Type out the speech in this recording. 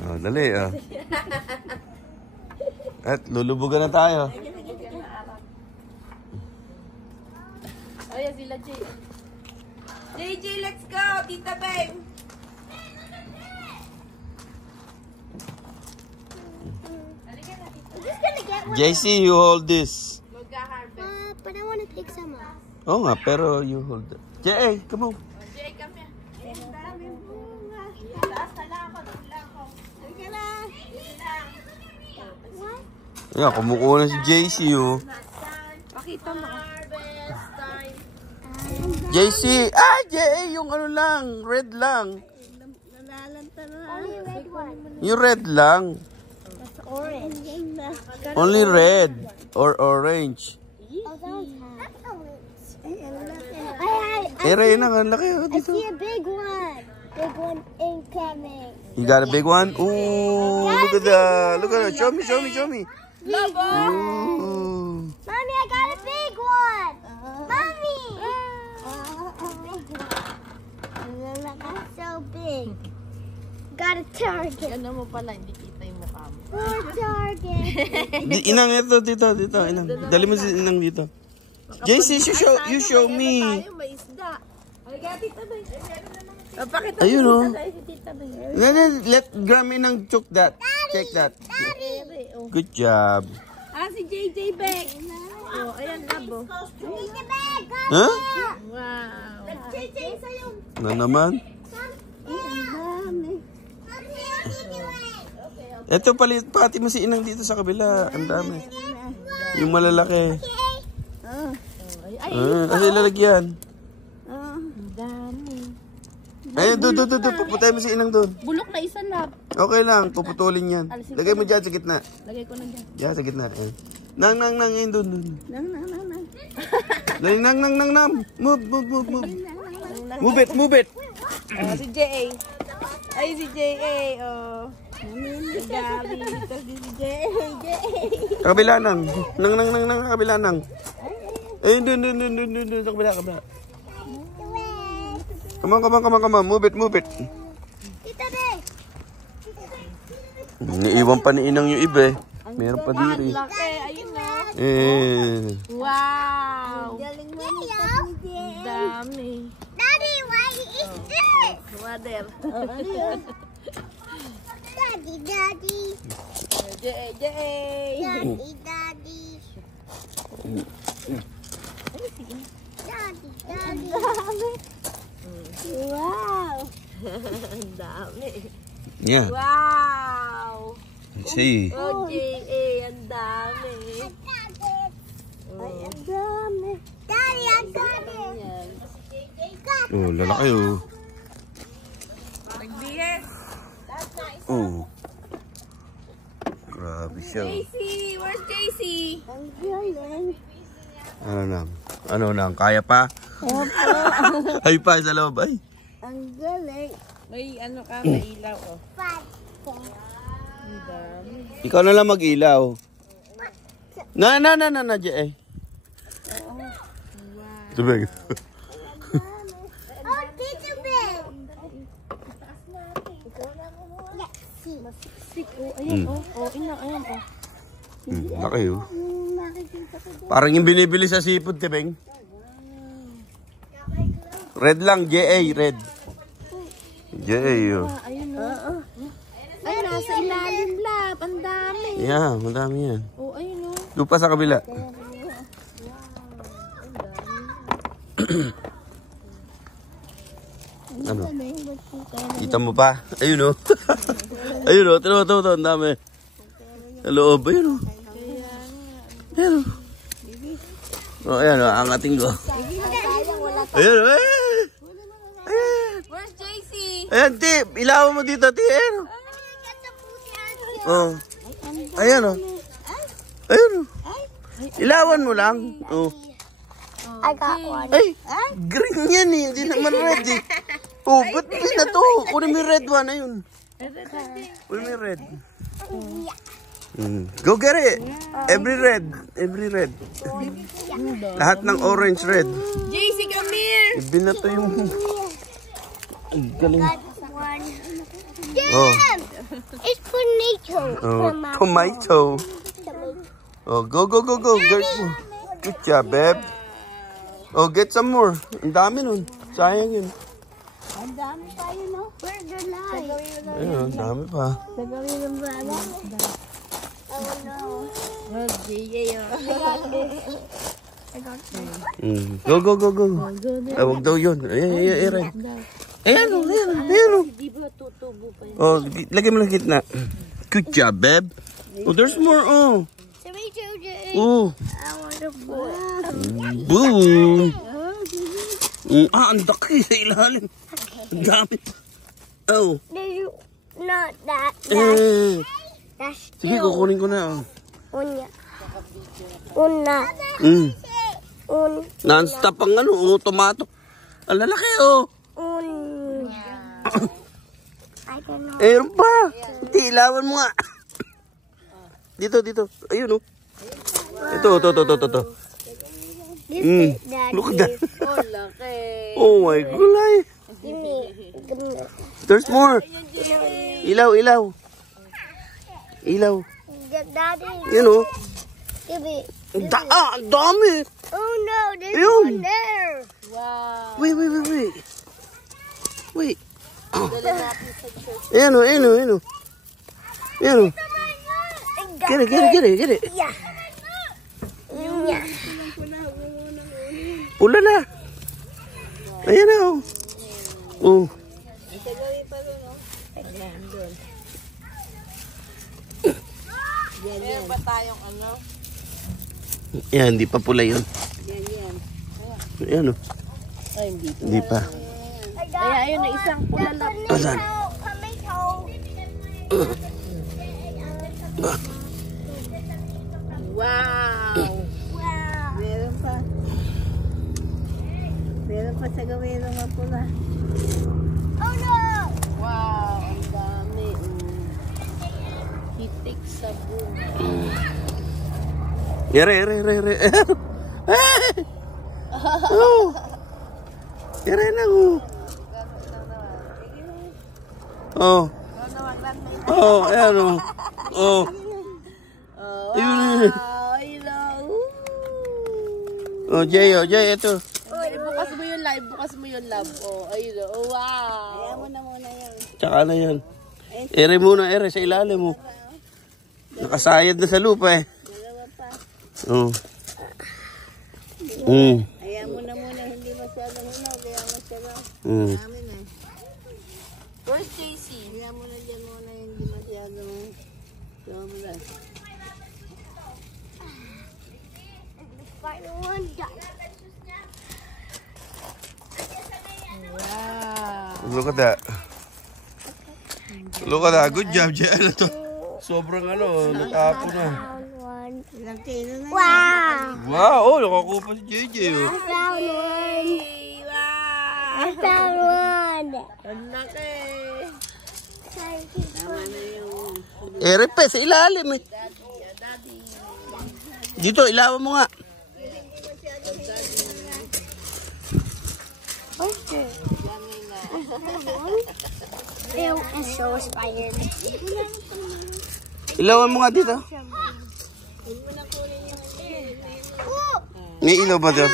Oh, dali, oh. At lulubugan na tayo. Ayan sila, Jay. JJ, let's go! Tita Beng! JC, you hold this. But I want to pick some up. Oh nga, pero you hold it. Jay, come on. Jay, come here. Ayan, kumukuha na si JC, oh. Pakita mo. JC! Ah, Jay! Yung ano lang, red lang. Only red one. Yung red lang. That's orange. Only red or orange. Oh, that one's Eh, Reyna, ang laki, oh, I dito. see a big one. Big one incoming. You got a big one? Ooh, look at that. Look at that. Show me, show me, show me. Lobo! Ooh. Mommy, I got a big one. Mommy. That's so big. Got a target. Ano mo pala, hindi kita yung mukha mo. More target. Inang, ito, dito, inang. Dali mo si inang dito. JC, you show me. Tayo, may isda. Halika, Tita Beng. Pakita Ayun, mo, oh. Tita Beng. Let Grammy nang choke that. Check that. Good job. Ah, si JJ Beng. Oh, ayan, labo. Huh? Wow. JJ, sa'yo. Na naman? Ito pati mo si inang dito sa kabila. Ang dami. Yung malalaki. Ano ilalagyan? Ang dami. Ayun, doon. Puputay mo si inang doon. Bulok na isa lab. Okay lang, puputulin yan. Lagay mo dyan sa gitna. Lagay ko na dyan. Diyan sa gitna. Eh. Nang, yun doon. Nang. Dali, nang. Move. Move it. Oh, si J.A. Ay, si J.A. Oh. Gabi. Ito si J.A. Kabila nang. Nang, kabila nang. Ayun, doon. Sa kabila. Come on. Move it. Tita Beng. Niiwan pa ni inang yung iba eh. Meron pa diri. Laki. Ayun na. Wow. Galing mo Ang dami. Daddy, what is this? Water. Daddy. J.A. Daddy. Wow. Ang dami. Yeah. Wow. See. Oh, J.A. Ang dami. Ang dami. Daddy, ang dami. Oh, lalaki oh. Nag-BS. Oh. Grabe siya. JC. Where's JC? Ang galing. Ano nang? Kaya pa? Ay pa sa loob ay. Ang galing. May ano ka, may ilaw oh. Ang dami. Ikaw na lang mag-ilaw. Na, Jay. Tubig. Oh, Tita Beng. Ayan oh. Ayan oh. Laki oh. Parang yung binibili sa seafood, Tibeng. Red lang, J.A. Red. J.A. oh. Ayun oh. Ay, nasa ilalim lab. Ang dami. Yeah, madami yan. Oh, ayun oh. Lupa sa kabila. Ano? Kita mo pa? Ayun oh. Ayun oh, ito, ang dami. Sa loob, ayun oh. Ayun oh. Oh, ayan oh, ang ating ko. Ayun oh, Where's JC? ayan, Tip, ilawan mo dito, Tip. Ayan oh. Ayan oh. Ayun oh. Ilawan mo lang. Oh. I got one. Ay, green yan eh. Hindi naman red eh. Oh, ba't green na to? Kunin mo yung red one. Ayun. Kunin mo yung red. Go get it. Every red. Lahat ng orange red. JC, come here. Binato yung... Ang galing. One. Oh. It's Oh, tomato. Oh, go. Good job, babe. Oh, get some more. Ang dami nun. Sayang yun. Ang dami tayo, no? Where's the light? Ayun, ang dami pa. Gagawin ng bala. Oh, no. Oh, GJ, oh. Go. Ay, wag daw yun. Ayan. Ayan. Di ba tutubo pa yun? Oh, lagay mo lang gitna. Good job, babe. Oh, there's more, oh. Sabi, JJ. Oh. I want a boy. Boom. Ang daki sa ilalim. Ang dami. Oh. Not that. That's Sige, still. kukunin ko na. Una. Non-stop ang tomato. Ang lalaki, oh. I don't know. Ayun pa. Ilawan mo nga. Dito. Ayun, oh. Ito. This is Daddy. Look at that. Oh, laki. Oh my gulay. Give me. There's more. Ilaw. Daddy. Yun, oh. Give me. Ang dami. Oh no, there's Ayun. one there. Wow. Wait. Dala natin sa church. Ayan, oh. Ayan, oh. Get it. Yeah. Yeah. Pula na. Ayan na, oh. Oh. Sa gawin pa rin, no? Ayan, doon. Yan. Ba tayong ano? Yan, hindi pa pula yun. Yan. Ayan, oh. Ay, hindi pa. Hindi pa. Ay, ayun na isang pula lang. Asan? Wow! Meron pa. Meron pa sa gawin ng pula. Oh no. Wow! Ang dami. Hitik sa bunga. Yare. Oh. Yare na, oh. Oh. Oh, ayan, oh. Oh. Ayun. Oh, Jay, ito. Bukas mo yung love. Oh, ayun. Oh, wow. Ayan mo na muna yan. Tsaka na yan. Ere muna, sa ilalim mo. Nakasayad na sa lupa, eh. Dalawa pa. Oh. Ayan mo na muna. Hindi masyadong hilaw. Kaya masyadong. Amin eh. Where's JC? Ayan mo na dyan muna. Hindi masyadong. Sobra. Final one done. Wow. Look at that. Good job, Jay. Ano to? Sobrang natapo na. Found one. Ilang kilo na Wow. Wow, nakakuha si JJ, oh. I found one. Wow. I found one. Ang laki. Tama na yung Ere pa, sa ilalim, eh. Dito, ilawan mo nga. Okay. Ew, it's so inspired. Ilawan mo nga dito. May ilaw ba dyan?